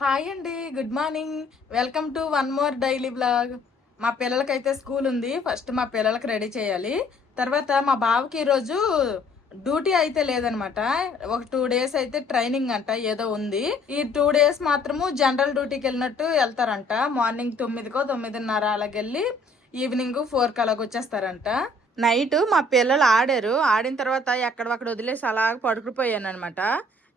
Hi అండి, good morning. Welcome to one more daily blog. మా పిల్లలకైతే స్కూల్ ఉంది. ఫస్ట్ మా పిల్లలకి రెడీ చేయాలి. తర్వాత మా బావకి ఈరోజు డ్యూటీ అయితే లేదనమాట. ఒక 2 days అయితే ట్రైనింగ్ అంట ఏదో ఉంది. ఈ 2 days మాత్రము జనరల్ డ్యూటీకి వెళ్ళినట్టు వెళ్తారంట. మార్నింగ్ 9కో 9:30 అలాగెళ్ళి ఈవినింగ్ 4కి అలాగ వచ్చేస్తారంట. నైట్ మా పిల్లలు ఆడిన తర్వాత ఎక్కడొక్కడ వదిలేసి అలా పడుకుపోయాను అనమాట.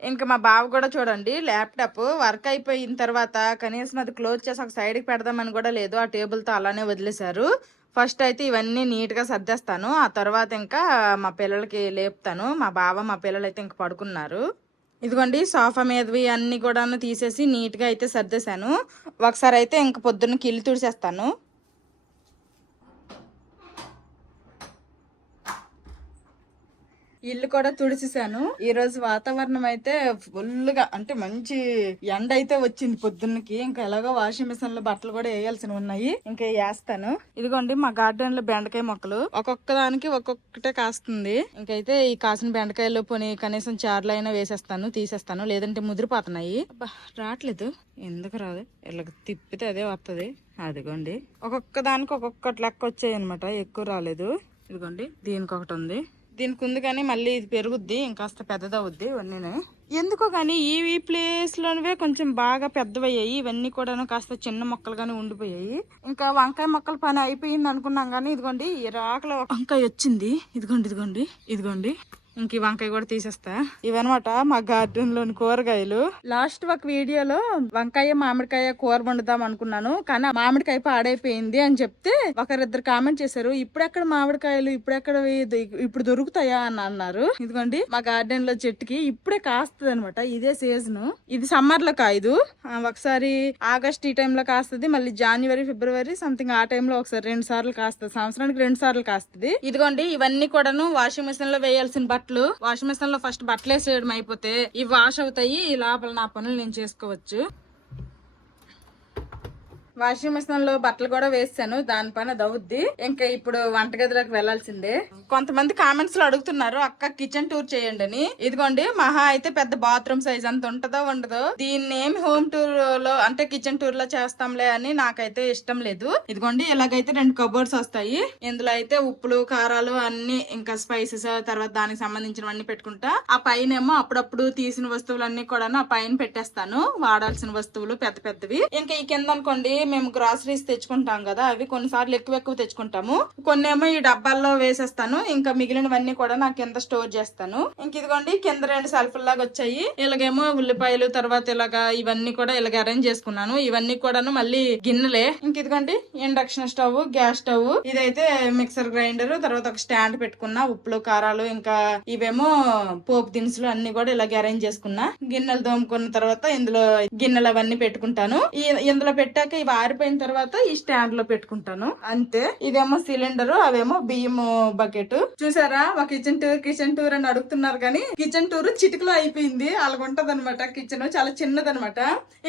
ఇంకా మా బావ కూడా చూడండి, ల్యాప్టాప్ వర్క్ అయిపోయిన తర్వాత కనీసం అది క్లోజ్ చేసి ఒక సైడ్కి పెడదామని కూడా లేదు, ఆ టేబుల్తో అలానే వదిలేశారు. ఫస్ట్ అయితే ఇవన్నీ నీట్గా సర్దేస్తాను, ఆ తర్వాత ఇంకా మా పిల్లలకి లేపుతాను. మా బావ మా పిల్లలు అయితే ఇంకా పడుకున్నారు. ఇదిగోండి సోఫా మీదవి అన్ని కూడా తీసేసి నీట్గా అయితే సర్దేశాను. ఒకసారి అయితే ఇంక పొద్దున్న కిల్లు తుడిచేస్తాను. ఇల్లు కూడా తుడిచేసాను. ఈ రోజు వాతావరణం అయితే ఫుల్ గా అంటే మంచి ఎండ అయితే వచ్చింది పొద్దున్నకి. ఇంకా ఎలాగో వాషింగ్ మిషన్ లో బట్టలు కూడా వేయాల్సి ఉన్నాయి, ఇంకా వేస్తాను. ఇదిగోండి మా గార్డెన్ లో బెండకాయ మొక్కలు ఒక్కొక్క దానికి ఒక్కొక్కటే కాస్తుంది. ఇంకైతే ఈ కాసిన బెండకాయలు పోనీ కనీసం చార్లు అయినా వేసేస్తాను, తీసేస్తాను, లేదంటే ముదిరిపోతున్నాయి. రావట్లేదు, ఎందుకు రాదు, ఇలా తిప్పితే అదే వస్తుంది. అదిగోండి ఒక్కొక్క దానికి ఒక్కొక్కటి లెక్క వచ్చాయి అనమాట, ఎక్కువ రాలేదు. ఇదిగోండి దీనికి ఒకటి ఉంది, దీనికి ఉంది కానీ మళ్ళీ ఇది పెరుగుద్ది, ఇంకాస్త పెద్దదవుద్ది. ఇవన్నీ ఎందుకో కానీ ఈ ప్లేస్ లోనివే కొంచెం బాగా పెద్దవయ్యాయి. ఇవన్నీ కూడా కాస్త చిన్న మొక్కలుగానే ఉండిపోయాయి. ఇంకా వంకాయ మొక్కల పని అయిపోయింది అనుకున్నాం కానీ ఇదిగోండి ఈ రాకలో వంకాయ వచ్చింది. ఇదిగోండి ఇంక ఈ వంకాయ కూడా తీసేస్తా. ఇవన్నమాట మా గార్డెన్ లోని కూరగాయలు. లాస్ట్ ఒక వీడియోలో వంకాయ మామిడికాయ కూర వండుదాం అనుకున్నాను, కానీ మామిడికాయ పాడైపోయింది అని చెప్తే ఒకరిద్దరు కామెంట్ చేశారు, ఇప్పుడెక్కడ మామిడికాయలు, ఇప్పుడు దొరుకుతాయా అని అన్నారు. ఇదిగోండి మా గార్డెన్ లో చెట్టుకి ఇప్పుడే కాస్తుంది అనమాట, ఇదే సీజన్. ఇది సమ్మర్ లో కాయదు, ఒకసారి ఆగస్ట్ ఈ టైంలో కాస్తుంది, మళ్ళీ జనవరి ఫిబ్రవరి సంథింగ్ ఆ టైంలో ఒకసారి 2 సార్లు కాస్తుంది, సంవత్సరానికి 2 సార్లు కాస్తుంది. ఇదిగోండి ఇవన్నీ కూడాను వాషింగ్ మిషన్ లో వేయాల్సిన బట్టలు. వాషింగ్ మిషన్ లో ఫస్ట్ బట్టలు వేసేయడం అయిపోతే ఇవి వాష్ అవుతాయి, ఈ లోపల నా పనులు నేను చేసుకోవచ్చు. వాషింగ్ మిషన్ లో బట్టలు కూడా వేసాను, దానిపైన దవుద్ది. ఇంకా ఇప్పుడు వంటగదిలోకి వెళ్లాల్సిందే. కొంతమంది కామెంట్స్ లో అడుగుతున్నారు, అక్క కిచెన్ టూర్ చేయండి అని. ఇదిగోండి మహా అయితే పెద్ద బాత్రూమ్ సైజ్ అంత ఉంటదో ఉండదో, దీన్ని ఏమి హోమ్ టూర్ లో అంటే కిచెన్ టూర్ లో చేస్తాంలే అని నాకైతే ఇష్టం లేదు. ఇదిగోండి ఇలాగైతే 2 కబోర్డ్స్ వస్తాయి. ఇందులో అయితే ఉప్పులు కారాలు అన్ని, ఇంకా స్పైసెస్, తర్వాత దానికి సంబంధించినవన్నీ పెట్టుకుంటా. ఆ పైన ఏమో అప్పుడప్పుడు తీసిన వస్తువులన్నీ కూడా ఆ పైన పెట్టేస్తాను, వాడాల్సిన వస్తువులు పెద్ద పెద్దవి. ఇంకా ఈ కింద అనుకోండి మేము గ్రాసరీస్ తెచ్చుకుంటాం కదా, అవి కొన్నిసార్లు ఎక్కువ తెచ్చుకుంటాము, కొన్ని ఏమో ఈ డబ్బాల్లో వేసేస్తాను, ఇంకా మిగిలినవన్నీ కూడా నా కింద స్టోర్ చేస్తాను. ఇంక ఇదిగోండి కింద 2 సెల్ఫ్ లాగా వచ్చాయి. ఇలాగేమో ఉల్లిపాయలు, తర్వాత ఇలాగా ఇవన్నీ కూడా ఇలాగ అరేంజ్ చేసుకున్నాను. ఇవన్నీ కూడాను మళ్ళీ గిన్నెలే. ఇంక ఇదిగోండి ఇండక్షన్ స్టవ్, గ్యాస్ స్టవ్, ఇదైతే మిక్సర్ గ్రైండర్, తర్వాత ఒక స్టాండ్ పెట్టుకున్నా, ఉప్పులు కారాలు ఇంకా ఇవేమో పోపు దినుసులు అన్ని కూడా ఇలాగ అరేంజ్ చేసుకున్నా. గిన్నెలు తోముకున్న తర్వాత ఇందులో గిన్నెలు అవన్నీ పెట్టుకుంటాను. ఇందులో పెట్టాక ఇవి ఆరిపోయిన తర్వాత ఈ స్టాండ్ లో పెట్టుకుంటాను అంతే. ఇదేమో సిలిండర్, అవేమో బియ్యం బకెట్. చూసారా మా కిచెన్ టూర్ అని అడుగుతున్నారు కానీ కిచెన్ టూర్ చిటికలో అయిపోయింది. అలాగుంటది అనమాట కిచెన్, చాలా చిన్నదనమాట.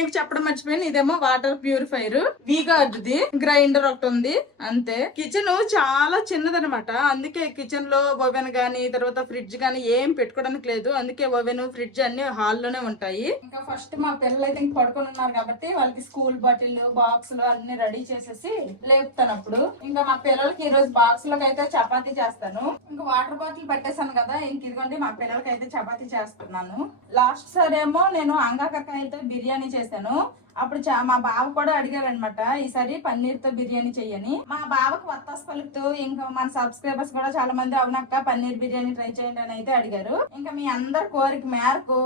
ఇంక చెప్పడం మర్చిపోయాను, ఇదేమో వాటర్ ప్యూరిఫైర్, వీగార్డ్ది గ్రైండర్ ఒకటి ఉంది అంతే. కిచెన్ చాలా చిన్నదనమాట, అందుకే కిచెన్ లో ఓవెన్ గానీ తర్వాత ఫ్రిడ్జ్ గానీ ఏం పెట్టుకోవడానికి లేదు, అందుకే ఓవెన్ ఫ్రిడ్జ్ అన్ని హాల్లోనే ఉంటాయి. ఇంకా ఫస్ట్ మా పిల్లలు అయితే ఇంక పడుకొని ఉన్నారు కాబట్టి వాళ్ళకి స్కూల్ బాటిల్ బాక్స్ లో అన్ని రెడీ చేసేసి లేపుతాను. అప్పుడు ఇంకా మా పిల్లలకి ఈ రోజు బాక్స్ లోకి అయితే చపాతీ చేస్తాను. ఇంకా వాటర్ బాటిల్ పెట్టేశాను కదా, ఇంక ఇదిగోండి మా పిల్లలకి అయితే చపాతీ చేస్తున్నాను. లాస్ట్ సార్ ఏమో నేను అంగాకరకాయలతో బిర్యానీ చేశాను, అప్పుడు మా బావ కూడా అడిగారు అనమాట, ఈసారి పన్నీర్ తో బిర్యానీ చెయ్యని. మా బావకు వత్తాసు పలుకుతూ ఇంకా మన సబ్స్క్రైబర్స్ కూడా చాలా మంది అవునక్క పన్నీర్ బిర్యానీ ట్రై చేయండి అని అయితే అడిగారు. ఇంకా మీ అందరి కోరిక మేరకు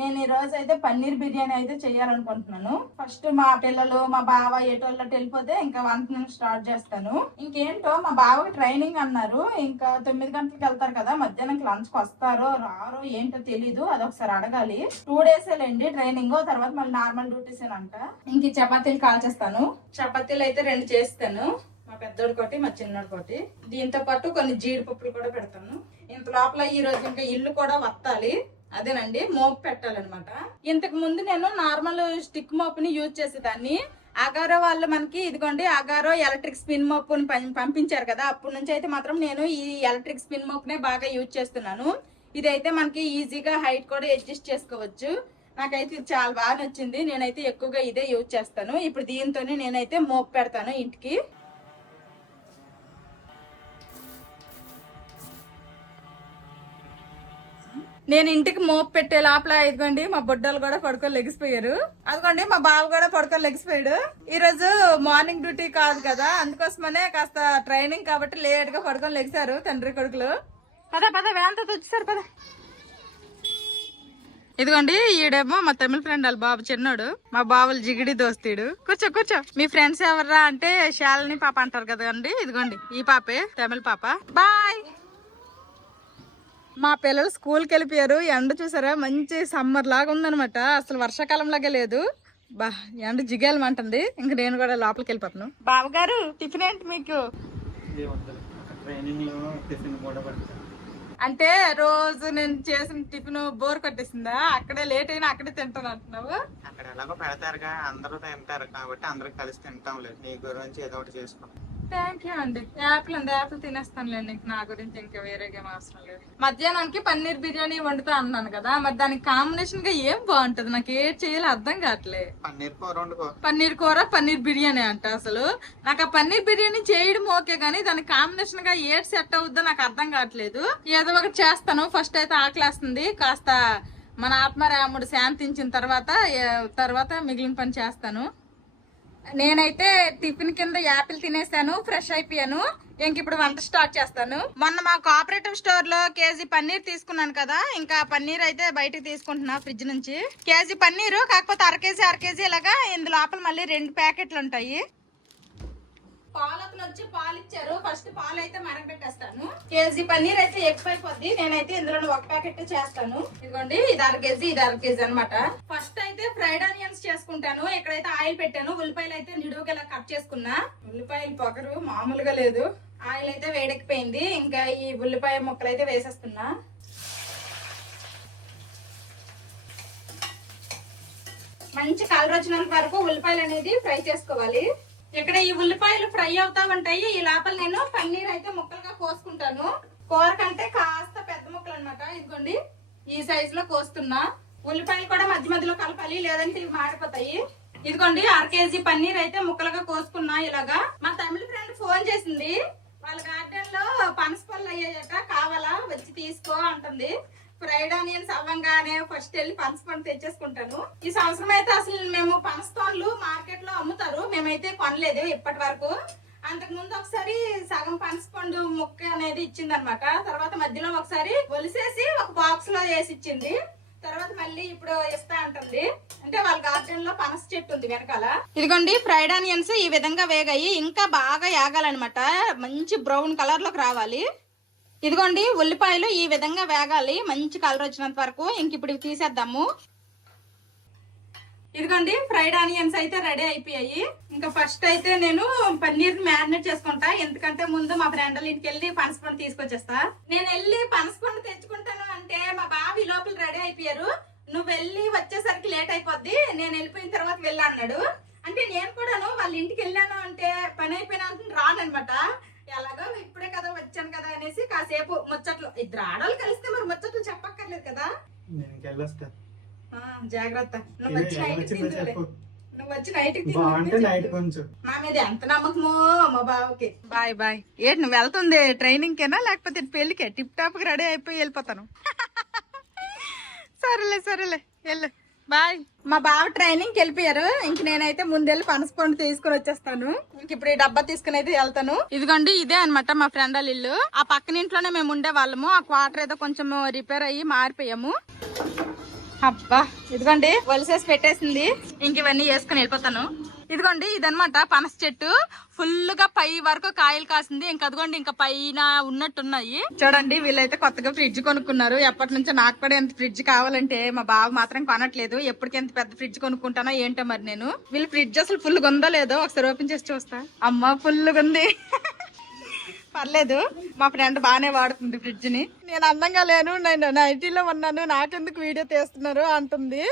నేను ఈ రోజు అయితే పన్నీర్ బిర్యానీ అయితే చెయ్యాలనుకుంటున్నాను. ఫస్ట్ మా పిల్లలు మా బావ ఏటోళ్ళకి వెళ్ళిపోతే ఇంకా వంట స్టార్ట్ చేస్తాను. ఇంకేంటో మా బావకి ట్రైనింగ్ అన్నారు, ఇంకా 9 గంటలకు వెళ్తారు కదా, మధ్యాహ్నం లంచ్ కి వస్తారో రారో ఏంటో తెలీదు, అదొకసారి అడగాలి. 2 days ట్రైనింగ్, తర్వాత మళ్ళీ నార్మల్ డ్యూటీస్ అంట. ఇంక చపాతీలు కాల్చేస్తాను. చపాతీలు అయితే 2 చేస్తాను, మా పెద్దోడి కోటి మా చిన్నోడి కోటి. దీంతో పాటు కొన్ని జీడిపప్పులు కూడా పెడతాను. ఇంత లోపల ఈ రోజు ఇంకా ఇల్లు కూడా వత్తాలి, అదేనండి మోపు పెట్టాలన్నమాట. ఇంతకు ముందు నేను నార్మల్ స్టిక్ మోపుని యూజ్ చేసేదాన్ని. అగారో వాళ్ళు మనకి ఇదిగోండి అగారో ఎలక్ట్రిక్ స్పిన్ మోపుని పంపించారు కదా, అప్పటి నుంచి అయితే మాత్రం నేను ఈ ఎలక్ట్రిక్ స్పిన్ మోపునే బాగా యూజ్ చేస్తున్నాను. ఇదైతే మనకి ఈజీగా హైట్ కూడా అడ్జస్ట్ చేసుకోవచ్చు. నాకైతే ఇది చాలా బాగా నచ్చింది. నేనైతే ఎక్కువగా ఇదే యూజ్ చేస్తాను. ఇప్పుడు దీంతోనే నేనైతే మోపు పెడతాను ఇంటికి. నేను ఇంటికి మోపు పెట్టే లోపల ఇదిగోండి మా బొడ్డలు కూడా పడుకొని లెగిసిపోయారు. అదిగోండి మా బావ కూడా పడుకొని లెగిసిపోయాడు. ఈ రోజు మార్నింగ్ డ్యూటీ కాదు కదా, అందుకోసమనే కాస్త ట్రైనింగ్ కాబట్టి లేట్ గా పడుకొని లెగిసారు తండ్రి కొడుకులు. పద పద వ్యాన్తో వచ్చేసారు పద. ఇదిగోండి ఈడేమో మా తమిళ ఫ్రెండ్ వాళ్ళ బాబు చిన్నోడు, మా బావులు జిగిడి దోస్తీడు. కూర్చో కూర్చో. మీ ఫ్రెండ్స్ ఎవర్రా అంటే శాలిని పాప అంటారు కదండి. ఇదిగోండి ఈ పాపే తమిళ పాప. బాయ్. మా పిల్లలు స్కూల్కి వెళ్ళిపోయారు. ఎండ చూసారా మంచి సమ్మర్ లాగా ఉందనమాట, అసలు వర్షాకాలం లాగే లేదు. బా ఎండ జిగేలమంటుంది. ఇంక నేను కూడా లోపలికి వెళ్ళిపోతాను. బావగారు టిఫిన్ ఏంటి మీకు? అంటే రోజు నేను చేసిన టిఫిన్ బోర్ కొట్టేసిందా? అక్కడే లేట్ అయినా అక్కడే తింటాను అంటున్నావు. అక్కడ ఎలాగో పెడతారుగా, అందరూ తింటారు కాబట్టి అందరూ కలిసి తింటాం. లేదు నీ గురించి ఏదో ఒకటి చేసుకో. థ్యాంక్ యూ అండి. యాపిల్ ఉంది, యాపిల్ తినేస్తానులేండి. నా గురించి ఇంకా వేరేగా అవసరం లేదు. మధ్యాహ్నానికి పన్నీర్ బిర్యానీ వండుతా అన్నాను కదా, మరి దానికి కాంబినేషన్ గా ఏం బాగుంటది? నాకు ఏం చేయాలో అర్థం కావట్లే. పన్నీర్ కూర వండుకో. పన్నీర్ కూర పన్నీర్ బిర్యానీ అంట. అసలు నాకు ఆ పన్నీర్ బిర్యానీ చేయడం ఓకే గానీ దానికి కాంబినేషన్ గా ఏది సెట్ అవుద్దో నాకు అర్థం కావట్లేదు. ఏదో ఒకటి చేస్తాను. ఫస్ట్ అయితే ఆకలేస్తుంది, కాస్త మన ఆత్మరాముడు శాంతించిన తర్వాత మిగిలిన పని చేస్తాను. నేనైతే టిఫిన్ కింద యాపిల్ తినేసాను, ఫ్రెష్ అయిపోయాను. ఇంక ఇప్పుడు వంట స్టార్ట్ చేస్తాను. మొన్న మా కోఆపరేటివ్ స్టోర్ లో కేజీ పన్నీర్ తీసుకున్నాను కదా, ఇంకా పన్నీర్ అయితే బయటకు తీసుకుంటున్నా ఫ్రిడ్జ్ నుంచి. కేజీ పన్నీరు కాకపోతే అర కేజీ ఇలాగా ఇందు లోపల మళ్ళీ 2 ప్యాకెట్లు ఉంటాయి. పాలతను వచ్చి పాలు ఇచ్చారు. ఫస్ట్ పాలు అయితే మరగబెట్టేస్తాను. కేజీ పన్నీర్ అయితే ఎక్కువైపోద్ది. నేనైతే ఇందులో 1 ప్యాకెట్ చేస్తాను. ఇదిగోండి ఇది అర కేజీ అనమాట. ఫస్ట్ అయితే ఫ్రైడ్ ఆనియన్స్ చేసుకుంటాను. ఇక్కడైతే ఆయిల్ పెట్టాను. ఉల్లిపాయలు అయితే నిడువుగా ఇలా కట్ చేసుకున్నా. ఉల్లిపాయలు పొగరు మామూలుగా లేదు. ఆయిల్ అయితే వేడెక్కిపోయింది. ఇంకా ఈ ఉల్లిపాయ ముక్కలు అయితే వేసేస్తున్నా. మంచి కలర్ వచ్చినంత వరకు ఉల్లిపాయలు అనేది ఫ్రై చేసుకోవాలి. ఇక్కడ ఈ ఉల్లిపాయలు ఫ్రై అవుతా ఉంటాయి. ఈ లోపల నేను పన్నీర్ అయితే ముక్కలుగా కోసుకుంటాను. కూర కంటే కాస్త పెద్ద ముక్కలు అనమాట. ఇదిగోండి ఈ సైజు లో కోస్తున్నా. ఉల్లిపాయలు కూడా మధ్య మధ్యలో కలపాలి, లేదంటే ఇవి మాడిపోతాయి. ఇదిగోండి అర కేజీ పన్నీర్ అయితే ముక్కలుగా కోసుకున్నా. ఇలాగా మా తమిళ ఫ్రెండ్ ఫోన్ చేసింది. వాళ్ళ గార్డెన్ లో పనస పళ్ళు అయ్యాయట, కావాలా వచ్చి తీసుకో అంటుంది. ఫ్రైడ్ ఆనియన్స్ అవ్వంగానే ఫస్ట్ వెళ్ళి పనస పండు తెచ్చేసుకుంటాను. ఈ సంవత్సరం అయితే అసలు మేము పనస పండ్లు మార్కెట్ లో అమ్ముతారు, మేమైతే కొనలేదు ఇప్పటి వరకు. అంతకు ముందు ఒకసారి సగం పనస పండు ముక్క అనేది ఇచ్చింది అనమాట. తర్వాత మధ్యలో ఒకసారి ఒలిసేసి ఒక బాక్స్ లో వేసి ఇచ్చింది. తర్వాత మళ్ళీ ఇప్పుడు ఇస్తా అంటుంది. అంటే వాళ్ళ గార్డెన్ లో పనస చెట్టు ఉంది వెనకాల. ఇదిగోండి ఫ్రైడ్ ఆనియన్స్ ఈ విధంగా వేగాయి. ఇంకా బాగా యాగాలన్నమాట, మంచి బ్రౌన్ కలర్ లోకి రావాలి. ఇదిగోండి ఉల్లిపాయలు ఈ విధంగా వేగాలి, మంచి కలర్ వచ్చినంత వరకు. ఇంక ఇప్పుడు తీసేద్దాము. ఇదిగోండి ఫ్రైడ్ ఆనియన్స్ అయితే రెడీ అయిపోయాయి. ఇంకా ఫస్ట్ అయితే నేను పన్నీర్ మ్యారినేట్ చేసుకుంటా. ఎందుకంటే ముందు మా ఫ్రెండ్ ఇంటికి వెళ్ళి పనసపండు తీసుకొచ్చేస్తా. నేను వెళ్ళి పనసపండు తెచ్చుకుంటాను అంటే మా బావి లోపల రెడీ అయిపోయారు. నువ్వు వెళ్ళి వచ్చేసరికి లేట్ అయిపోద్ది, నేను వెళ్ళిపోయిన తర్వాత వెళ్ళా అన్నాడు. అంటే నేను కూడాను వాళ్ళ ఇంటికి వెళ్ళాను అంటే పని అయిపోయినా రానమాట. ఎలాగో ఇప్పుడే కదా వచ్చాను కదా అనేసి కాసేపు ముచ్చట్లు. ఇద్దరు ఆడవాళ్ళు కలిస్తే మరి ముచ్చట్లు చెప్పక్కర్లేదు కదా. జాగ్రత్త. నువ్వు వచ్చి నైట్ మా మీద ఎంత నమ్మకమో మా బావకి. Bye bye. ఏంటి నువ్వు వెళ్తుంది ట్రైనింగ్ కేనా లేకపోతే పెళ్లికే? టిప్ టాప్ కి రెడీ అయిపోయి వెళ్ళిపోతాను. సరేలే వెళ్ళు. బాయ్. మా బావ ట్రైనింగ్ కి వెళ్ళిపోయారు. ఇంక నేనైతే ముందెళ్ళి పనసపండు తీసుకుని వచ్చేస్తాను. ఇంక ఇప్పుడు ఈ డబ్బా తీసుకుని అయితే వెళ్తాను. ఇదిగోండి ఇదే అనమాట మా ఫ్రెండ్ వాళ్ళ ఇల్లు. ఆ పక్కన ఇంట్లోనే మేము ఉండే వాళ్ళము. ఆ క్వార్టర్ ఏదో కొంచెం రిపేర్ అయ్యి మారిపోయాము. అబ్బా ఇదిగోండి వలిసేసి పెట్టేసింది. ఇంక ఇవన్నీ వేసుకుని వెళ్ళిపోతాను. ఇదిగోండి ఇదనమాట పనస చెట్టు. ఫుల్ గా పై వరకు కాయలు కాసింది. ఇంకా అదిగోండి ఇంకా పైన ఉన్నట్టున్నాయి. చూడండి వీళ్ళైతే కొత్తగా ఫ్రిడ్జ్ కొనుక్కున్నారు. ఎప్పటి నుంచో నాకు కూడా ఎంత ఫ్రిడ్జ్ కావాలంటే మా బావ మాత్రం కొనట్లేదు. ఎప్పటికి ఎంత పెద్ద ఫ్రిడ్జ్ కొనుక్కుంటానో ఏంటో మరి నేను. వీళ్ళు ఫ్రిడ్జ్ అసలు ఫుల్ గా ఉందో లేదో ఒకసారి ఓపెన్ చేసి చూస్తా. అమ్మ ఫుల్ గా ఉంది. పర్లేదు మా ఫ్రెండ్ బాగానే వాడుతుంది ఫ్రిడ్జ్ ని. నేను అందంగా లేను, నేను నైటీలో ఉన్నాను, నాకెందుకు వీడియో తీస్తున్నారు అంటుంది.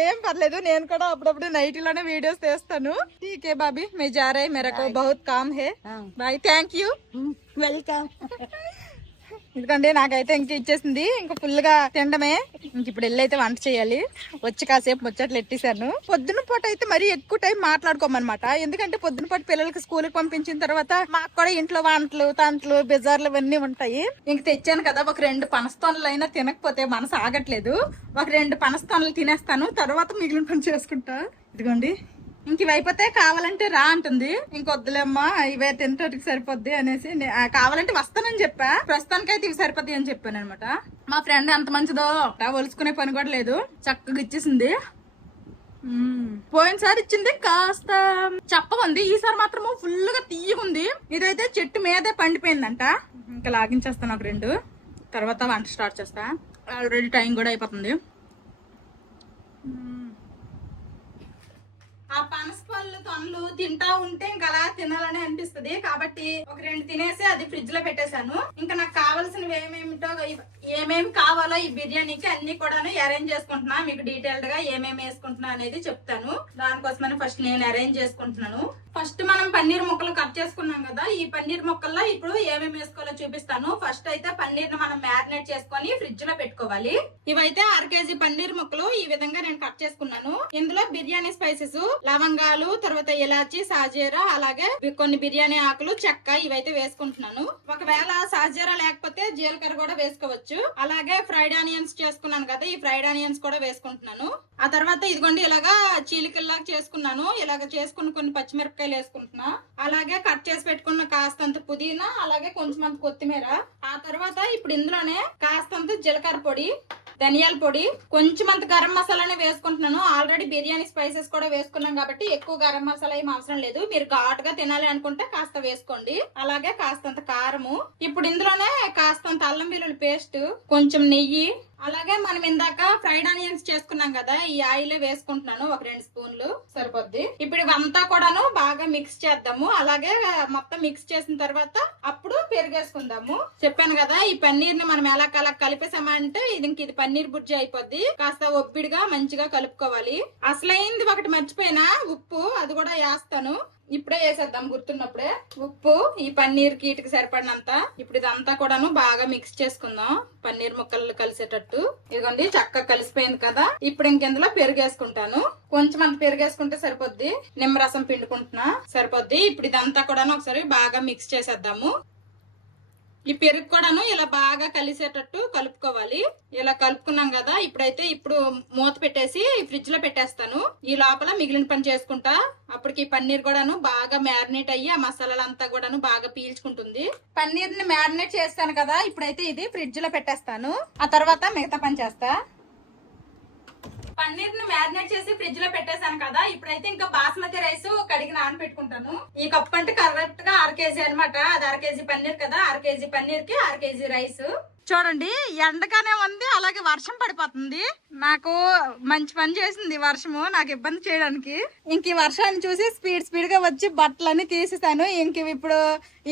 ఏం పర్లేదు, నేను కూడా అప్పుడప్పుడు నైటీలోనే వీడియోస్ తీస్తాను. ఠీకే బాబీ మే జా రహే, మేరా కో బహుత్ కామ్ హై. బాయ్. Thank you. వెల్కమ్. ఎందుకంటే నాకైతే ఇంక ఇచ్చేసింది, ఇంకా ఫుల్ గా తినడమే. ఇంక ఇప్పుడు వెళ్ళి అయితే వంట చేయాలి. వచ్చి కాసేపు ముచ్చట్లు ఎట్టేశాను. పొద్దున పూట అయితే మరీ ఎక్కువ టైం మాట్లాడుకోమన్నమాట. ఎందుకంటే పొద్దున పూట పిల్లలకి స్కూల్కి పంపించిన తర్వాత మాకు కూడా ఇంట్లో వంటలు తంటలు బెజార్లు ఇవన్నీ ఉంటాయి. ఇంక తెచ్చాను కదా, ఒక 2 పనస్తోనలు అయినా తినకపోతే మనసు ఆగట్లేదు. ఒక 2 పనస్తోనలు తినేస్తాను, తర్వాత మిగిలిన పని చేసుకుంటా. ఇదిగోండి, ఇంక ఇవి అయిపోతే కావాలంటే రా అంటుంది. ఇంకొద్దులేమ్మా ఇవే తింటానికి సరిపోద్ది అనేసి కావాలంటే వస్తానని చెప్పా. ప్రస్తుతానికైతే ఇవి సరిపోద్ది అని చెప్పాను అనమాట. మా ఫ్రెండ్ ఎంత మంచిదో, ఒలుచుకునే పని కూడా లేదు, చక్కగా ఇచ్చేసింది. పోయినసారి ఇచ్చింది కాస్త చెప్పగుంది, ఈసారి మాత్రము ఫుల్ గా తీయగుంది. ఇదైతే చెట్టు మీదే పండిపోయిందంట. ఇంకా లాగించేస్తాను ఒక 2, తర్వాత వంట స్టార్ట్ చేస్తా. ఆల్రెడీ టైం కూడా అయిపోతుంది. ఆ పనస పళ్ళు తొనలు తింటా ఉంటే ఇంకా అలా తినాలని అనిపిస్తుంది. కాబట్టి ఒక 2 తినేసి అది ఫ్రిడ్జ్ లో పెట్టేశాను. ఇంకా నాకు కావాల్సినవి ఏమేమి కావాలో ఈ బిర్యానీకి అన్ని కూడా అరేంజ్ చేసుకుంటున్నా. మీకు డీటెయిల్డ్ గా ఏమేమి వేసుకుంటున్నా అనేది చెప్తాను. దానికోసమని ఫస్ట్ నేను అరేంజ్ చేసుకుంటున్నాను. ఫస్ట్ మనం పన్నీర్ ముక్కలు కట్ చేసుకున్నాం కదా, ఈ పన్నీర్ ముక్కల్లో ఇప్పుడు ఏమేమి వేసుకోవాలో చూపిస్తాను. ఫస్ట్ అయితే పన్నీర్ ను మనం మ్యారినేట్ చేసుకొని ఫ్రిడ్జ్ లో పెట్టుకోవాలి. ఇవైతే 1/2 kg పన్నీర్ ముక్కలు ఈ విధంగా నేను కట్ చేసుకున్నాను. ఇందులో బిర్యానీ స్పైసెస్, లవంగాలు, తర్వాత ఇలాచి, సాజీరా, అలాగే కొన్ని బిర్యానీ ఆకులు, చెక్క ఇవైతే వేసుకుంటున్నాను. ఒకవేళ సాజీరా లేకపోతే జీలకర్ర కూడా వేసుకోవచ్చు. అలాగే ఫ్రైడ్ ఆనియన్స్ చేసుకున్నాను కదా, ఈ ఫ్రైడ్ ఆనియన్స్ కూడా వేసుకుంటున్నాను. ఆ తర్వాత ఇదిగోండి ఇలాగా చీలికల్లాగా చేసుకున్నాను. ఇలాగ చేసుకున్న కొన్ని పచ్చిమిరపకాయలు వేసుకుంటున్నా. అలాగే కట్ చేసి పెట్టుకున్న కాస్తంత పుదీనా, అలాగే కొంచెం అంత కొత్తిమీర. ఆ తర్వాత ఇప్పుడు ఇందులోనే కాస్తంత జీలకర్ర పొడి, ధనియాల పొడి, కొంచెం అంత గరం మసాలానే వేసుకుంటున్నాను. ఆల్రెడీ బిర్యానీ స్పైసెస్ కూడా వేసుకున్నాం కాబట్టి ఎక్కువ గరం మసాలా ఏం అవసరం లేదు. మీరు ఘాటుగా తినాలి అనుకుంటే కాస్త వేసుకోండి. అలాగే కాస్తంత కారము, ఇప్పుడు ఇందులోనే కాస్తంత అల్లం వెల్లుల్లి పేస్ట్, కొంచెం నెయ్యి, అలాగే మనం ఇందాక ఫ్రైడ్ ఆనియన్స్ చేసుకున్నాం కదా, ఈ ఆయిల్ వేసుకుంటున్నాను. ఒక 2 స్పూన్లు సరిపోద్ది. ఇప్పుడు ఇవంతా కూడాను బాగా మిక్స్ చేద్దాము. అలాగే మొత్తం మిక్స్ చేసిన తర్వాత అప్పుడు పెరిగేసుకుందాము. చెప్పాను కదా, ఈ పన్నీర్ ని మనం ఎలా కలిపేసామంటే ఇది పన్నీర్ బుర్జీ అయిపోద్ది. కాస్త ఒప్పిడిగా మంచిగా కలుపుకోవాలి. అసలైంది ఒకటి మర్చిపోయినా, ఉప్పు, అది కూడా వేస్తాను. ఇప్పుడే వేసేద్దాం గుర్తున్నప్పుడే. ఉప్పు ఈ పన్నీర్ కి ఇటుకి సరిపడినంత. ఇప్పుడు ఇదంతా కూడాను బాగా మిక్స్ చేసుకుందాం, పన్నీర్ ముక్కలు కలిసేటట్టు. ఇదిగోండి చక్కగా కలిసిపోయింది కదా. ఇప్పుడు ఇంకెందులో పెరుగేసుకుంటాను. కొంచెం అంత పెరుగేసుకుంటే సరిపోద్ది. నిమ్మరసం పిండుకుంటున్నా సరిపోద్ది. ఇప్పుడు ఇదంతా కూడాను ఒకసారి బాగా మిక్స్ చేసేద్దాము. ఈ పెరుగు కూడాను ఇలా బాగా కలిసేటట్టు కలుపుకోవాలి. ఇలా కలుపుకున్నాం కదా, ఇప్పుడు మూత పెట్టేసి ఫ్రిడ్జ్ లో పెట్టేస్తాను. ఈ లోపల మిగిలిన పని చేసుకుంటా. అప్పటికి పన్నీర్ కూడాను బాగా మ్యారినేట్ అయ్యి ఆ మసాలాలంతా కూడాను బాగా పీల్చుకుంటుంది. పన్నీర్ ని మ్యారినేట్ చేస్తాను కదా, ఇప్పుడైతే ఇది ఫ్రిడ్జ్ లో పెట్టేస్తాను. ఆ తర్వాత మిగతా పని చేస్తా. పన్నీర్ ని మ్యారినేట్ చేసి ఫ్రిడ్జ్ లో పెట్టేశాను కదా, ఇప్పుడైతే ఇంకా బాస్మతి రైస్ కడిగి నానబెట్టుకుంటాను. ఈ కప్ అంటే కరెక్ట్ గా 1/2 kg అనమాట. అది 1/2 kg పన్నీర్ కదా, 1/2 kg పన్నీర్ కి 1/2 kg రైస్. చూడండి ఎండగానే ఉంది, అలాగే వర్షం పడిపోతుంది. నాకు మంచి పని చేసింది వర్షము, నాకు ఇబ్బంది చేయడానికి. ఇంక ఈ వర్షాన్ని చూసి స్పీడ్ గా వచ్చి బట్టలన్నీ తీసేసాను. ఇంక ఇప్పుడు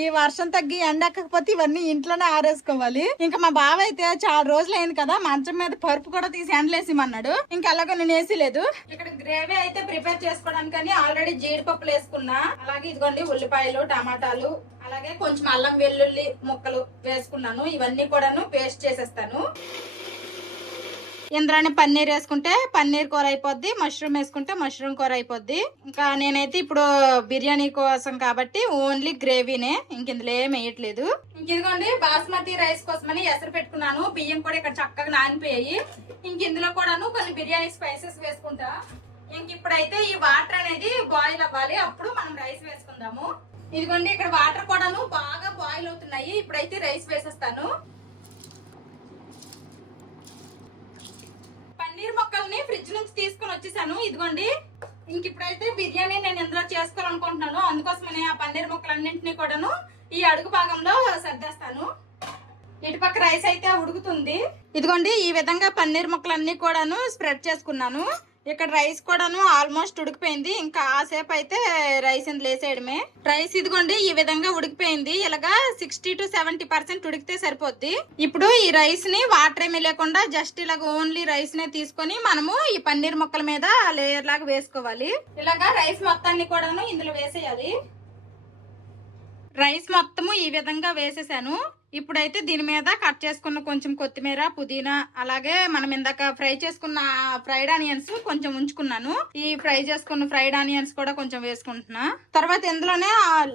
ఈ వర్షం తగ్గి ఎండకపోతే ఇవన్నీ ఇంట్లోనే ఆరేసుకోవాలి. ఇంకా మా బావ అయితే చాలా రోజులు అయింది కదా, మంచం మీద పరుపు కూడా తీసి ఎండలేసిమన్నాడు. ఇంకా అలాగే నేను వేసిలేదు. ఇక్కడ గ్రేవీ అయితే ప్రిపేర్ చేసుకోవడానికి ఆల్రెడీ జీడిపప్పులు వేసుకున్నా. అలాగే ఇదిగోండి ఉల్లిపాయలు, టమాటాలు, అలాగే కొంచెం అల్లం వెల్లుల్లి ముక్కలు వేసుకున్నాను. ఇవన్నీ కూడాను పేస్ట్ చేసేస్తాను. ఇందులోనే పన్నీర్ వేసుకుంటే పన్నీర్ కూర అయిపోద్ది, మష్రూమ్ వేసుకుంటే మష్రూమ్ కూర అయిపోద్ది. ఇంకా నేనైతే ఇప్పుడు బిర్యానీ కోసం కాబట్టి ఓన్లీ గ్రేవీనే, ఇంక ఇందులో ఏం వేయట్లేదు. ఇంక ఇదిగోండి బాస్మతి రైస్ కోసమని ఎసరు పెట్టుకున్నాను. బియ్యం కూడా ఇక్కడ చక్కగా నానిపోయాయి. ఇంక ఇందులో కూడాను కొన్ని బిర్యానీ స్పైసెస్ వేసుకుంటా. ఇంక ఇప్పుడైతే ఈ వాటర్ అనేది బాయిల్ అవ్వాలి, అప్పుడు మనం రైస్ వేసుకుందాము. ఇదిగోండి ఇక్కడ వాటర్ కూడాను బాగా బాయిల్ అవుతున్నాయి. ఇప్పుడైతే రైస్ వేసేస్తాను. పన్నీర్ ముక్కల్ని ఫ్రిడ్జ్ నుంచి తీసుకొని వచ్చేసాను. ఇదిగోండి ఇంక ఇప్పుడైతే బిర్యానీ నేను ఇందులో చేసుకోవాలనుకుంటున్నాను. అందుకోసమని ఆ పన్నీర్ ముక్కలన్నింటినీ కూడాను ఈ అడుగు భాగంలో సర్దేస్తాను. ఇటుపక్క రైస్ అయితే ఉడుకుతుంది. ఇదిగోండి ఈ విధంగా పన్నీర్ ముక్కలన్నీ కూడాను స్ప్రెడ్ చేసుకున్నాను. ఇక్కడ రైస్ కూడాను ఆల్మోస్ట్ ఉడికిపోయింది. ఇంకా ఆసేపు అయితే రైస్ ఇందులో వేసేయడమే. రైస్ ఇదిగోండి ఈ విధంగా ఉడికిపోయింది. ఇలాగా 60 to 70% ఉడికితే సరిపోద్ది. ఇప్పుడు ఈ రైస్ ని వాటర్ ఏమీ లేకుండా జస్ట్ ఇలాగ ఓన్లీ రైస్ నే తీసుకొని మనము ఈ పన్నీర్ ముక్కల మీద లేయర్ లాగా వేసుకోవాలి. ఇలాగా రైస్ మొత్తాన్ని కూడాను ఇందులో వేసేయాలి. రైస్ మొత్తము ఈ విధంగా వేసేసాను. ఇప్పుడైతే దీని మీద కట్ చేసుకున్న కొంచెం కొత్తిమీర, పుదీనా, అలాగే మనం ఇందాక ఫ్రై చేసుకున్న ఫ్రైడ్ ఆనియన్స్ కొంచెం ఉంచుకున్నాను. ఈ ఫ్రై చేసుకున్న ఫ్రైడ్ ఆనియన్స్ కూడా కొంచెం వేసుకుంటున్నా. తర్వాత ఇందులోనే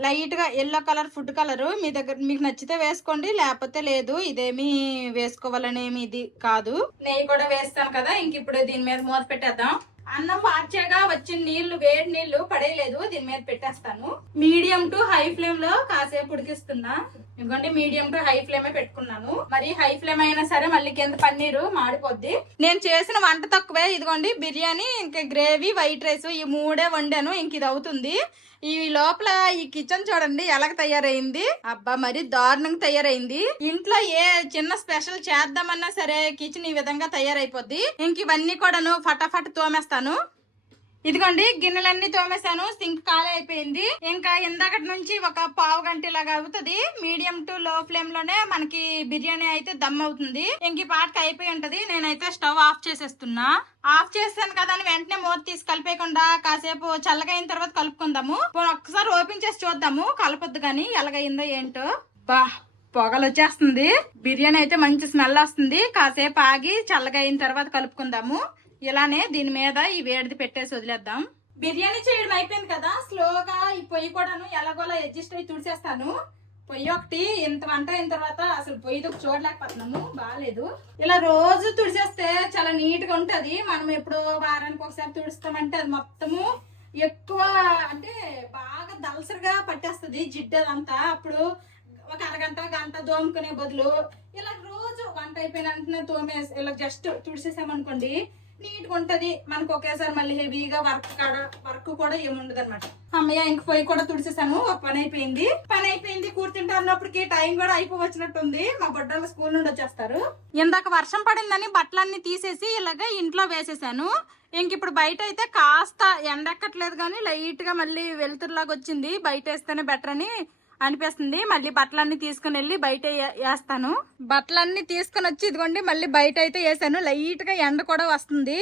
లైట్ గా ఎల్లో కలర్ ఫుడ్ కలర్ మీ దగ్గర మీకు నచ్చితే వేసుకోండి, లేకపోతే లేదు. ఇదేమి వేసుకోవాలనేమి ఇది కాదు. నెయ్యి కూడా వేస్తాను కదా. ఇంక ఇప్పుడు దీని మీద మూత పెట్టేద్దాం. అన్నం వార్చేగా వచ్చిన నీళ్లు, వేడి నీళ్లు పడేయలేదు, దీని మీద పెట్టేస్తాను. మీడియం టు హై ఫ్లేమ్ లో కాసేపు ఉడికిస్తున్నా. ఎందుకంటే మీడియం టు హై ఫ్లేమే పెట్టుకున్నాను. మరి హై ఫ్లేమ్ అయినా సరే మళ్ళీ కింద పన్నీరు మాడిపోద్ది. నేను చేసిన వంట తక్కువే. ఇదిగోండి బిర్యానీ, ఇంకా గ్రేవీ, వైట్ రైస్ ఈ మూడే వండాను. ఇంక ఇది అవుతుంది. ఈ లోపల ఈ కిచెన్ చూడండి ఎలాగ తయారైంది. అబ్బా మరి దారుణంగా తయారైంది. ఇంట్లో ఏ చిన్న స్పెషల్ చేద్దామన్నా సరే కిచెన్ ఈ విధంగా తయారైపోద్ది. ఇంక ఇవన్నీ కూడాను ఫటాఫట్ తోమేస్తాను. ఇదిగోండి గిన్నెలన్నీ తోమేశాను. సింక్ ఖాళీ అయిపోయింది. ఇంకా ఇందాకటి నుంచి ఒక పావు గంట ఇలాగా అవుతుంది. మీడియం టు లో ఫ్లేమ్ లోనే మనకి బిర్యానీ అయితే దమ్ అవుతుంది. ఇంక ఈ పాటకి అయిపోయి ఉంటది. నేనైతే స్టవ్ ఆఫ్ చేసేస్తున్నా. ఆఫ్ చేస్తాను కదా అని వెంటనే మూత తీసి కలిపేయకుండా కాసేపు చల్లగైన తర్వాత కలుపుకుందాము. ఒక్కసారి ఓపెన్ చేసి చూద్దాము కలపొద్దు కానీ ఎలాగైందో ఏంటో. బా పొగలు వచ్చేస్తుంది. బిర్యానీ అయితే మంచి స్మెల్ వస్తుంది. కాసేపు ఆగి చల్లగా అయిన తర్వాత కలుపుకుందాము. ఇలానే దీని మీద ఈ వేడిది పెట్టేసి వదిలేద్దాం. బిర్యానీ చేయడం అయిపోయింది కదా. స్లోగా ఈ పొయ్యి కూడాను ఎలాగోలా అడ్జస్ట్ అయ్యి తుడిచేస్తాను. పొయ్యి ఒకటి ఇంత వంట అయిన తర్వాత అసలు పొయ్యిది ఒక చూడలేకపోతున్నాము, బాగాలేదు. ఇలా రోజు తుడిచేస్తే చాలా నీట్ గా ఉంటది. మనం ఎప్పుడో వారానికి ఒకసారి తుడుస్తామంటే అది మొత్తము ఎక్కువ అంటే బాగా దలసరిగా పట్టేస్తుంది జిడ్డు అదంతా. అప్పుడు ఒక అరగంట గంట దోముకునే బదులు ఇలా రోజు వంట అయిపోయిన వెంటనే తోమేసి ఇలా జస్ట్ తుడిసేసామనుకోండి నీట్ గా ఉంటది. మనకు ఒకేసారి మళ్ళీ హెవీగా వర్క్ కూడా ఏముండదు అనమాట. అమ్మయ్య ఇంక పొయ్యి కూడా తుడిచేసాను. ఒక పని అయిపోయింది. కూర్చుంటే అన్నప్పటికి టైం కూడా అయిపోవచ్చినట్టుంది. మా బొడ్డలు స్కూల్ నుండి వచ్చేస్తారు. ఇందాక వర్షం పడిందని బట్టలన్నీ తీసేసి ఇలాగ ఇంట్లో వేసేసాను. ఇంక ఇప్పుడు బయట అయితే కాస్త ఎండెక్కట్లేదు కానీ లైట్ గా మళ్ళీ వెలుతురులాగా వచ్చింది. బయట వేస్తేనే బెటర్ అని అనిపిస్తుంది. మళ్ళీ బట్టలన్నీ తీసుకుని వెళ్ళి బయట వేస్తాను. బట్టలన్నీ తీసుకుని వచ్చి ఇదిగోండి మళ్ళీ బయట అయితే వేసాను. లైట్ గా ఎండ కూడా వస్తుంది.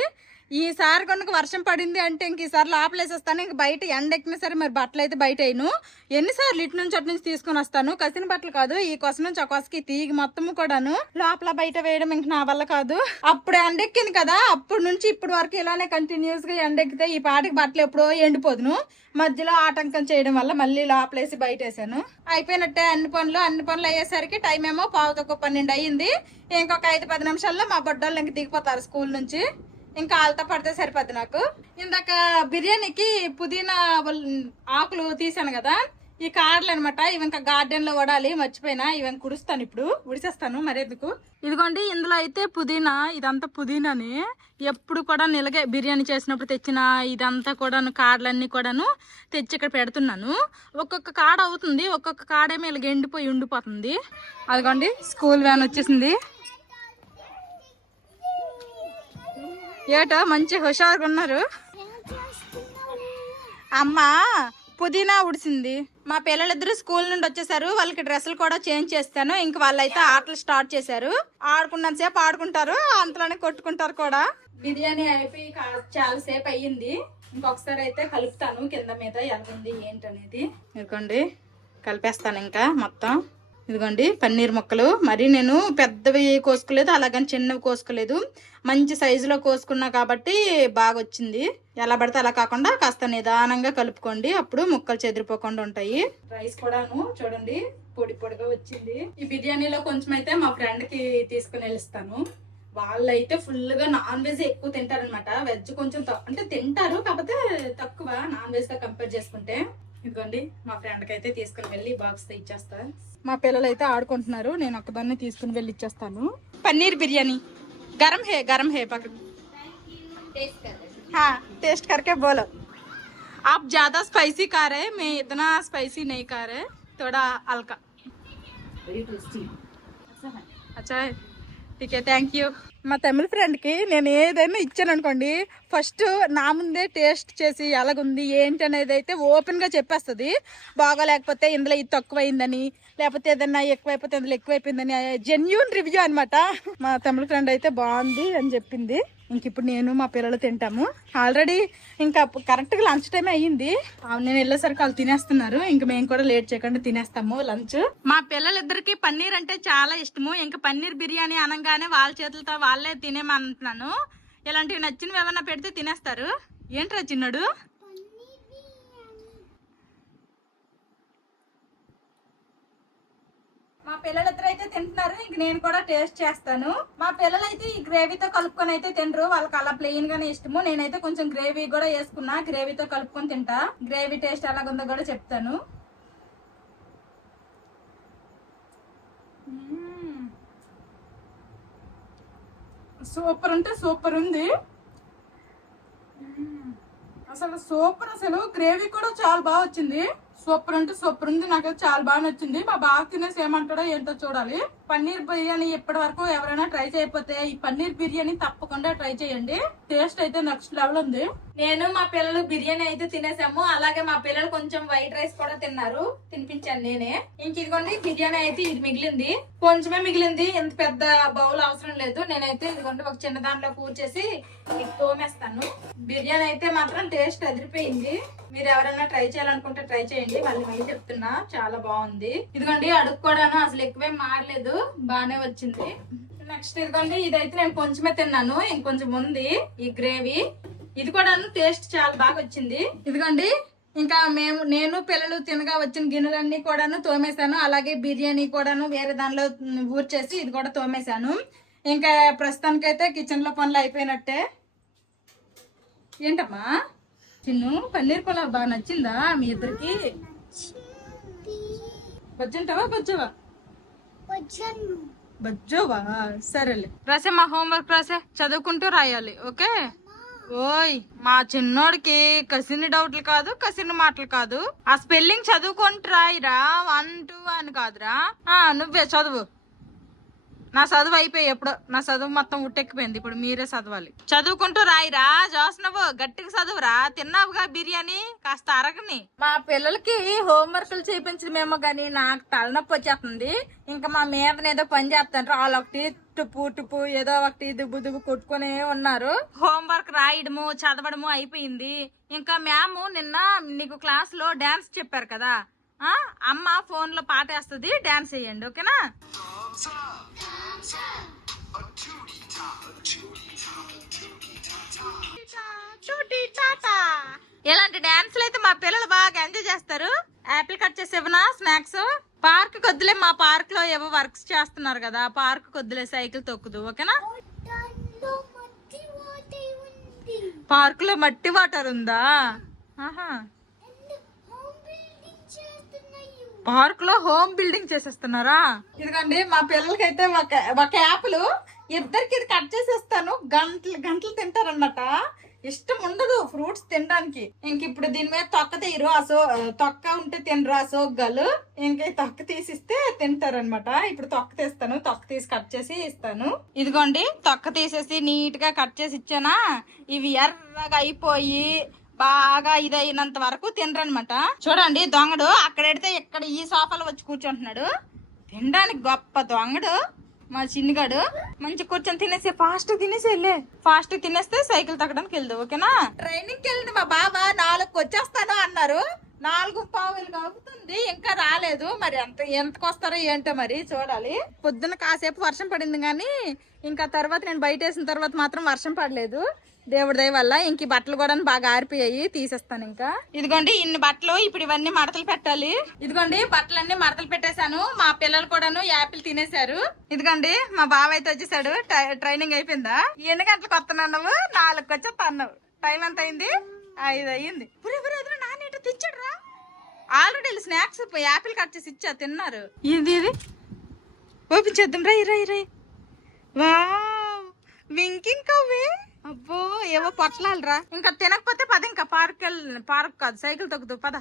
ఈసారి కనుక వర్షం పడింది అంటే ఇంక ఈసారి లోపలేసేస్తాను. ఇంక బయట ఎండ ఎక్కినా సరే మరి బట్టలు అయితే బయట వేయను. ఎన్నిసార్లు ఇటు నుంచి అటు నుంచి తీసుకుని వస్తాను. కసిన బట్టలు కాదు, ఈ కొస నుంచి ఒక కొసకి తీగి మొత్తము కూడాను లోపల బయట వేయడం ఇంక నా వల్ల కాదు. అప్పుడు ఎండెక్కింది కదా, అప్పుడు నుంచి ఇప్పటి వరకు ఇలానే కంటిన్యూస్ గా ఎండెక్కితే ఈ పాటికి బట్టలు ఎప్పుడో ఎండిపోదును. మధ్యలో ఆటంకం చేయడం వల్ల మళ్ళీ లోపలేసి బయట వేసాను. అయిపోయినట్టే అన్ని పనులు అయ్యేసరికి టైం ఏమో 11:12 అయ్యింది. ఇంకొక 5-10 నిమిషాల్లో మా బొడ్డోళ్ళు ఇంక దిగిపోతారు స్కూల్ నుంచి. ఇంకా ఆల్తో పడితే సరిపోద్ది నాకు. ఇందాక బిర్యానీకి పుదీనా ఆకులు తీసాను కదా, ఈ కార్లు అనమాట. ఇవి ఇంకా గార్డెన్ లో వడాలి, మర్చిపోయినా. ఇవి కుడుస్తాను ఇప్పుడు, ఉడిసేస్తాను మరెందుకు. ఇదిగోండి ఇందులో అయితే పుదీనా, ఇదంతా పుదీనాని ఎప్పుడు కూడా నిలగే బిర్యానీ చేసినప్పుడు తెచ్చిన ఇదంతా కూడాను కాడలన్నీ కూడాను తెచ్చి ఇక్కడ పెడుతున్నాను. ఒక్కొక్క కాడ అవుతుంది, ఒక్కొక్క కాడేమో ఇలాగ ఎండిపోయి ఉండిపోతుంది. అదిగోండి స్కూల్ వ్యాన్ వచ్చేసింది. ఏటో మంచి హుషారుగా ఉన్నారు. అమ్మ పుదీనా ఉడిసింది. మా పిల్లలిద్దరు స్కూల్ నుండి వచ్చేసారు. వాళ్ళకి డ్రెస్సులు కూడా చేంజ్ చేస్తాను. ఇంక వాళ్ళైతే ఆటలు స్టార్ట్ చేశారు. ఆడుకున్నంత సేపు ఆడుకుంటారు, అంతలోనే కొట్టుకుంటారు కూడా. బిర్యానీ అయిపోయి చాలా సేపు అయ్యింది. ఇంకొకసారి అయితే కలుపుతాను కింద మీద ఎలాగుంది ఏంటనేది. ఇదిగోండి కలిపేస్తాను ఇంకా మొత్తం. ఇదిగోండి పన్నీర్ ముక్కలు. మరి నేను పెద్దవి కోసుకోలేదు, అలాగని చిన్నవి కోసుకోలేదు. మంచి సైజులో కోసుకున్నా కాబట్టి బాగా వచ్చింది. ఎలా పడితే అలా కాకుండా కాస్త నిదానంగా కలుపుకోండి, అప్పుడు ముక్కలు చెదిరిపోకుండా ఉంటాయి. రైస్ కూడాను చూడండి పొడి పొడిగా వచ్చింది. ఈ బిర్యానీలో కొంచెం అయితే మా ఫ్రెండ్ కి తీసుకుని వెళ్ళిస్తాను. వాళ్ళైతే ఫుల్ గా నాన్ వెజ్ ఎక్కువ తింటారనమాట. వెజ్ కొంచెం అంటే తింటారు, కాకపోతే తక్కువ నాన్ వెజ్ తో కంపేర్ చేసుకుంటే. ఇదిగోండి మా ఫ్రెండ్ కి అయితే తీసుకుని వెళ్ళి బాక్స్ తో ఇచ్చేస్తా. మా పిల్లలు అయితే ఆడుకుంటున్నారు, నేను ఒక్కదాన్ని తీసుకుని వెళ్ళి ఇచ్చేస్తాను. పన్నీర్ బిర్యానీ गरम है पक हाँ टेस्ट करके बोलो। आप ज्यादा स्पाइसी खा रहे, मैं इतना स्पाइसी नहीं खा रहे, थोड़ा हल्का। अच्छा है, ठीक है, థ్యాంక్ యూ. మా తమిళ ఫ్రెండ్కి నేను ఏదైనా ఇచ్చాను అనుకోండి ఫస్ట్ నా ముందే టేస్ట్ చేసి ఎలాగుంది ఏంటి అనేది అయితే ఓపెన్ గా చెప్పేస్తుంది. బాగోలేకపోతే ఇందులో ఇది తక్కువైందని, లేకపోతే ఏదన్నా ఎక్కువైపోతే ఇందులో ఎక్కువైపోయిందని జెన్యూన్ రివ్యూ అనమాట. మా తమిళ ఫ్రెండ్ అయితే బాగుంది అని చెప్పింది. ఇంక ఇప్పుడు నేను మా పిల్లలు తింటాము. ఆల్రెడీ ఇంకా కరెక్ట్గా లంచ్ టైం అయ్యింది. నేను వెళ్ళేసరికి వాళ్ళు తినేస్తున్నారు. ఇంక మేము కూడా లేట్ చేయకుండా తినేస్తాము లంచ్. మా పిల్లలిద్దరికి పన్నీర్ అంటే చాలా ఇష్టము. ఇంకా పన్నీర్ బిర్యానీ అనగానే వాళ్ళ చేతులతో వాళ్ళే తినేమంటున్నాను. ఇలాంటివి నచ్చినవి ఏమన్నా పెడితే తినేస్తారు. ఏంట్రా చిన్నడు? మా పిల్లలిద్దరు అయితే తింటున్నారు. ఇంక నేను కూడా టేస్ట్ చేస్తాను. మా పిల్లలు అయితే ఈ గ్రేవీతో కలుపుకొని అయితే తినరు. వాళ్ళకి అలా ప్లెయిన్ గానే ఇష్టము. నేనైతే కొంచెం గ్రేవీ కూడా వేసుకున్నా. గ్రేవీతో కలుపుకొని తింటా. గ్రేవీ టేస్ట్ ఎలాగుందో కూడా చెప్తాను. సూపర్ అంటే సూపర్ ఉంది అసలు. సూపర్ అసలు. గ్రేవీ కూడా చాలా బాగా వచ్చింది. సూపర్ అంటే సూపర్ ఉంది. నాకు చాలా బాగా నచ్చింది. మా బాగా తినేసి ఏమంటాడో ఏంటో చూడాలి. పన్నీర్ బిర్యానీ ఇప్పటి వరకు ఎవరైనా ట్రై చేయకపోతే ఈ పన్నీర్ బిర్యానీ తప్పకుండా ట్రై చేయండి. టేస్ట్ అయితే నెక్స్ట్ లెవెల్ ఉంది. నేను మా పిల్లలు బిర్యానీ అయితే తినేసాము. అలాగే మా పిల్లలు కొంచెం వైట్ రైస్ కూడా తిన్నారు. తినిపించాను నేనే. ఇంక ఇదిగోండి బిర్యానీ అయితే ఇది మిగిలింది. కొంచెమే మిగిలింది. ఇంత పెద్ద బౌల్ అవసరం లేదు. నేనైతే ఇదిగోండి ఒక చిన్న దాంట్లో కూర్చేసి ఇది తోమేస్తాను. బిర్యానీ అయితే మాత్రం టేస్ట్ అదిరిపోయింది. మీరు ఎవరైనా ట్రై చేయాలనుకుంటే ట్రై చేయండి. మళ్ళీ చెప్తున్నా చాలా బాగుంది. ఇదిగోండి అడుక్కోవడాను అసలు ఎక్కువేం మారలేదు. బానే వచ్చింది. నెక్స్ట్ ఇదిగోండి ఇదైతే నేను కొంచెమే తిన్నాను. ఇంకొంచెం ఉంది ఈ గ్రేవీ. ఇది కూడా టేస్ట్ చాలా బాగా వచ్చింది. ఇదిగోండి ఇంకా నేను పిల్లలు తినగా వచ్చిన గిన్నెలన్నీ కూడాను తోమేశాను. అలాగే బిర్యానీ కూడాను వేరే దానిలో ఊర్చేసి ఇది కూడా తోమేశాను. ఇంకా ప్రస్తుతానికైతే కిచెన్ లో పనులు అయిపోయినట్టే. ఏంటమ్మా చిన్ను పన్నీర్ పులావ్ బాగా నచ్చిందా మీ ఇద్దరికి? బజ్జంటావా బజ్జవా? బజ్జోవా? సరేలే రాసే. మా హోంవర్క్ రాసే. చదువుకుంటూ రాయాలి. ఓకే? ఓయ్ మా చిన్నోడికి కసిని డౌట్లు కాదు, కసిని మాటలు కాదు. ఆ స్పెల్లింగ్ చదువుకుంటూ రాయిరా. 1 2 అని కాదురా. నువ్వే చదువు. నా చదువు అయిపోయి ఎప్పుడో. నా చదువు మొత్తం ఉట్టెక్కిపోయింది. ఇప్పుడు మీరే చదవాలి. చదువుకుంటూ రాయిరా. చూసినవు గట్టిగా చదువురా. తిన్నావుగా బిర్యానీ కాస్త అరగని. మా పిల్లలకి హోంవర్క్లు చేయించడమేమో గానీ నాకు తలనొప్పి వచ్చేస్తుంది. ఇంకా మా మీద ఏదో పని చేస్తాను. వాళ్ళొకటి టుపు ఏదో ఒకటి దుబ్బు కొట్టుకునే ఉన్నారు. హోంవర్క్ రాయడము చదవడము అయిపోయింది. ఇంకా మ్యామ్ నిన్న నీకు క్లాస్ లో డాన్స్ చెప్పారు కదా. అమ్మ ఫోన్ లో పాట వేస్తుంది. డాన్స్ వేయండి. ఓకేనా? ఇలాంటి డాన్సులు అయితే మా పిల్లలు బాగా ఎంజాయ్ చేస్తారు. యాపిల్ కట్ చేసి ఇవ్వనా స్నాక్స్? పార్క్ కొద్దులే. మా పార్క్ లో ఏవో వర్క్స్ చేస్తున్నారు కదా. పార్క్ కొద్దులే. సైకిల్ తొక్కుదు. ఓకేనా? పార్క్ లో మట్టి వాటర్ ఉందా? ఆహా. పార్క్ లో హోమ్ బిల్డింగ్ చేసేస్తున్నారా? ఇదిగండి మా పిల్లలకైతే ఒక యాపిల్ ఇద్దరికి ఇది కట్ చేసేస్తాను. గంటలు తింటారన్నమాట. ఇష్టం ఉండదు ఫ్రూట్స్ తినడానికి. ఇంక ఇప్పుడు దీని మీద తొక్క తీయరు. తొక్క ఉంటే తినరు అసోగ్గాలు. ఇంక తొక్క తీసిస్తే తింటారనమాట. ఇప్పుడు తొక్క తీస్తాను. తొక్క తీసి కట్ చేసి ఇస్తాను. ఇదిగోండి తొక్క తీసేసి నీట్ గా కట్ చేసి ఇచ్చానా. ఇవి ఎర్రగా అయిపోయి బాగా ఇదైనంత వరకు తినరనమాట. చూడండి దొంగడు అక్కడ ఎడితే ఇక్కడ ఈ సోఫాలో వచ్చి కూర్చుంటున్నాడు. తినడానికి గొప్ప దొంగడు మా చిన్నగాడు. మంచి కూర్చొని తినేసి ఫాస్ట్ తినేసి వెళ్ళే. ఫాస్ట్ తినేస్తే సైకిల్ తగ్గడానికి వెళ్దు. ఓకేనా? ట్రైనింగ్ కి వెళ్ళింది మా బాబా. 4కి వచ్చేస్తాను అన్నారు. 4:15 అవుతుంది. ఇంకా రాలేదు. మరి ఎంతకు వస్తారో ఏంటో మరి చూడాలి. పొద్దున్న కాసేపు వర్షం పడింది కానీ ఇంకా తర్వాత నేను బయట వేసిన తర్వాత మాత్రం వర్షం పడలేదు. దేవుడి దయ వల్ల. ఇంక బట్టలు కూడా బాగా ఆరిపోయాయి. తీసేస్తాను ఇంకా. ఇదిగోండి ఇన్ని బట్టలు. ఇప్పుడు ఇవన్నీ మడతలు పెట్టాలి. ఇదిగోండి బట్టలన్నీ మడతలు పెట్టేశాను. మా పిల్లలు కూడాను యాపిల్ తినేశారు. ఇదిగోండి మా బావ అయితే వచ్చేసాడు. ట్రైనింగ్ అయిపోయిందా? ఎన్ని గంటలకు వస్తున్నావు నువ్వు? 4కి వచ్చేస్తా అన్నావు. టైం ఎంత అయింది? 5 అయ్యింది. నాన్న తెచ్చాడు రా. ఆల్రెడీ స్నాక్స్ యాపిల్ కట్ చేసి ఇచ్చా. తిన్నారు. ఇది ఓపెన్ చేద్దాం. రై వా వింకింగ్ కవ్వే. అబ్బో ఏవో పొట్లాలరా. ఇంకా తినకపోతే పద. ఇంకా పార్క్ కాదు సైకిల్ తొక్కుదు. పద.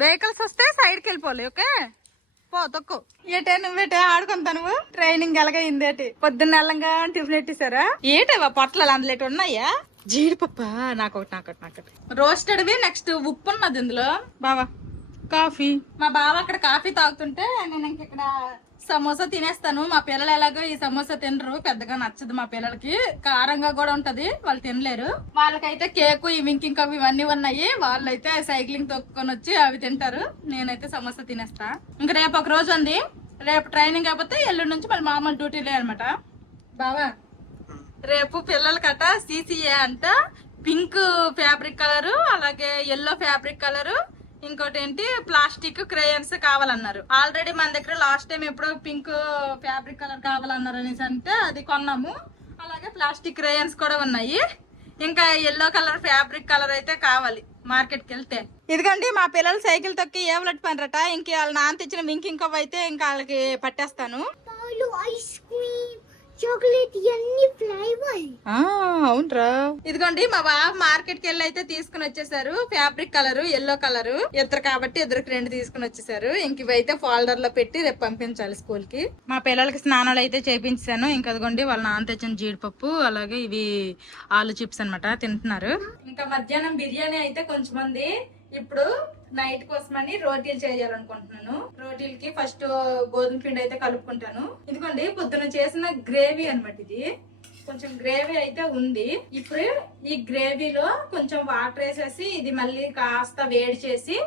వెహికల్స్ వస్తే సైడ్కి వెళ్ళిపోవాలి. ఓకే? పో తొక్కు. ఏటే నువ్వేటే ఆడుకుంటా. నువ్వు ట్రైనింగ్ ఎలాగైంది? ఏటి పొద్దున్న ఎల్లంగా టిఫిన్ ఎట్టేసారా? ఏటేవా పొట్లాలు అందులో ఉన్నాయా? జీడిపప్ప నాకొకటి రోస్టెడ్వి. నెక్స్ట్ ఉప్పు ఉన్నది ఇందులో. బావా కాఫీ. మా బావ అక్కడ కాఫీ తాగుతుంటే నేను ఇంక ఇక్కడ సమోసా తినేస్తాను. మా పిల్లలు ఎలాగో ఈ సమోసా తినరు, పెద్దగా నచ్చదు మా పిల్లలకి, కారంగా కూడా ఉంటది, వాళ్ళు తినలేరు. వాళ్ళకైతే కేకు ఇంకింకా ఇవన్నీ ఉన్నాయి, వాళ్ళైతే సైక్లింగ్ తొక్కుకొని వచ్చి అవి తింటారు. నేనైతే సమోసా తినేస్తా. ఇంక రేపు ఒక రోజు ఉంది, రేపు ట్రైనింగ్ అయిపోతే ఎల్లుండి నుంచి మళ్ళీ మామూలు డ్యూటీలే అనమాట. బావా రేపు పిల్లలకట సిసిఏ అంట, పింక్ ఫ్యాబ్రిక్ కలరు, అలాగే ఎల్లో ఫ్యాబ్రిక్ కలరు, ఇంకోటి ఏంటి ప్లాస్టిక్ క్రేయన్స్ కావాలన్నారు. ఆల్రెడీ మన దగ్గర లాస్ట్ టైం ఎప్పుడో పింక్ ఫ్యాబ్రిక్ కలర్ కావాలన్నారు అనేసి అంటే అది కొన్నాము. అలాగే ప్లాస్టిక్ క్రేయన్స్ కూడా ఉన్నాయి. ఇంకా ఎల్లో కలర్ ఫ్యాబ్రిక్ కలర్ అయితే కావాలి మార్కెట్కి వెళ్తే. ఇదిగోండి మా పిల్లలు సైకిల్ తొక్కి ఏవలట్ పనిరట. ఇంక వాళ్ళ నాన్న తెచ్చిన ఇంకో అయితే ఇంకా వాళ్ళకి పట్టేస్తాను. ఐస్ క్రీమ్ చాక్లెట్ ఇవన్నీ ఫ్లేవర్. అవునరా. ఇదిగోండి మా బాబు మార్కెట్ కి వెళ్ళి అయితే తీసుకుని వచ్చేసారు. ఫ్యాబ్రిక్ కలర్ ఎల్లో కలర్ ఇద్దరు కాబట్టి ఇద్దరికి 2 తీసుకుని వచ్చేసారు. ఇంక ఇవైతే ఫోల్డర్ లో పెట్టి రేపు పంపించాలి స్కూల్ కి. మా పిల్లలకి స్నానాలు అయితే చేయించాను. ఇంకా అదిగోండి వాళ్ళ నాన్న తెచ్చిన జీడిపప్పు, అలాగే ఇవి ఆలు చిప్స్ అన్నమాట తింటున్నారు. ఇంకా మధ్యాహ్నం బిర్యానీ అయితే కొంచెం మంది. ఇప్పుడు నైట్ కోసమని రోటీలు చేయాలనుకుంటున్నాను. రోటీలకి ఫస్ట్ గోధుమ పిండి అయితే కలుపుకుంటాను. ఇదిగోండి పొద్దున చేసిన గ్రేవీ అన్నమాట. ఇది కొంచెం గ్రేవీ అయితే ఉంది. ఇప్పుడు ఈ గ్రేవీలో కొంచెం వాటర్ వేసేసి ఇది మళ్ళీ కాస్త వేడి చేసి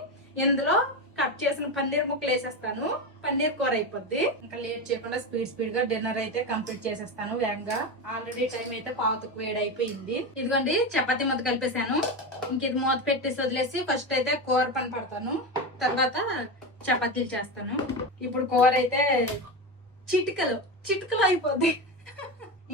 ఇందులో కట్ చేసిన పన్నీర్ ముక్కలు వేసేస్తాను. పన్నీర్ కూర అయిపోద్ది. ఇంకా లేట్ చేయకుండా స్పీడ్ గా డిన్నర్ అయితే కంప్లీట్ చేసేస్తాను వేగంగా. ఆల్రెడీ టైం అయితే పావుతకు వేడి అయిపోయింది. ఇదిగోండి చపాతీ ముద్ద కలిపేసాను. ఇంక ఇది మూత పెట్టేసి వదిలేసి ఫస్ట్ అయితే కూర పని పడతాను, తర్వాత చపాతీలు చేస్తాను. ఇప్పుడు కూర అయితే చిటికలు అయిపోద్ది.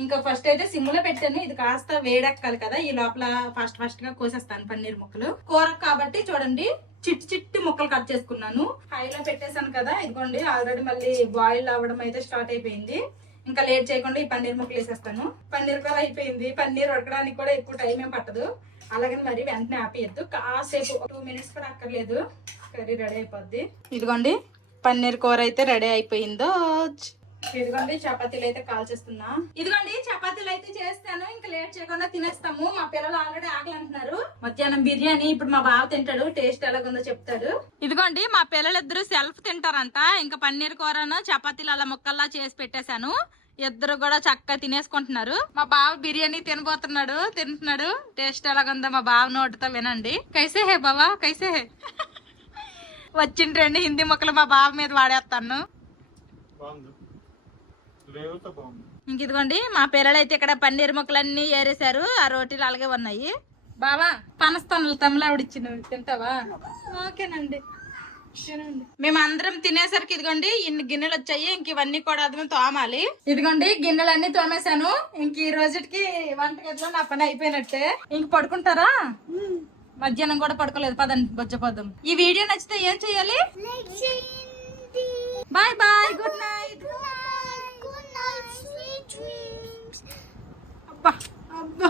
ఇంకా ఫస్ట్ అయితే సిమ్ లో పెట్టాను. ఇది కాస్త వేడెక్కాలి కదా, ఈ లోపల ఫాస్ట్ గా కోసేస్తాను పన్నీర్ ముక్కలు. కూర కాబట్టి చూడండి చిట్టి ముక్కలు కట్ చేసుకున్నాను. హైలో పెట్టేశాను కదా, ఇదిగోండి ఆల్రెడీ మళ్ళీ బాయిల్ అవ్వడం అయితే స్టార్ట్ అయిపోయింది. ఇంకా లేట్ చేయకుండా ఈ పన్నీర్ ముక్కలు వేసేస్తాను. పన్నీర్ కూర అయిపోయింది. పన్నీర్ ఉడకడానికి కూడా ఎక్కువ టైం ఏం పట్టదు. అలాగని మరి వెంటనే ఆపేయద్దు, కాసేపు 2 మినిట్స్ కూడా అక్కర్లేదు, కర్రీ రెడీ అయిపోద్ది. ఇదిగోండి పన్నీర్ కూర అయితే రెడీ అయిపోయిందో. ఇదిగోండి చపాతీలు అయితే కాల్చేస్తున్నా. ఇదిగోండి చపాతీలు అయితే చేస్తాను. ఇంకా లేట్ చేయకుండా తినేస్తాము. మా పిల్లలు ఆల్రెడీ ఆకలి అంటున్నారు. మధ్యాహ్నం బిర్యానీ ఇప్పుడు మా బావ తింటాడు, టేస్ట్ ఎలాగుందో చెప్తాడు. ఇదిగోండి మా పిల్లలిద్దరు సెల్ఫ్ తింటారంట. ఇంకా పన్నీర్ కూరను చపాతీలు అలా ముక్కల్లా చేసి పెట్టేశాను. ఇద్దరు కూడా చక్కగా తినేసుకుంటున్నారు. మా బావ బిర్యానీ తింటున్నాడు. టేస్ట్ ఎలాగుందో మా బావ నోటితో వినండి. కైసే హే బావా కైసే హే. వచ్చిండ్రండి హిందీ ముక్కలు మా బావ మీద వాడేస్తాను. ఇంక ఇదిగోండి మా పిల్లలు అయితే ఇక్కడ పన్నీర్ ముక్కలన్నీ ఏరేశారు. ఆ రోటీలు అలాగే ఉన్నాయి. బావా పనస్తాను తమిళావిడిచ్చిన తింటావా? ఓకేనండి. మేమందరం తినేసరికి ఇదిగోండి ఇన్ని గిన్నెలు వచ్చాయి. ఇంక ఇవన్నీ కూడా అది తోమాలి. ఇదిగోండి గిన్నెలన్నీ తోమేశాను. ఇంక ఈ రోజుకి వంటగదిలో నా పని అయిపోయినట్టే. ఇంక పడుకుంటారా? మధ్యాహ్నం కూడా పడుకోలేదు, పదండి బొజ్జపోదాం. ఈ వీడియో నచ్చితే ఏం చెయ్యాలి? Bye bye, good night. అబ్బా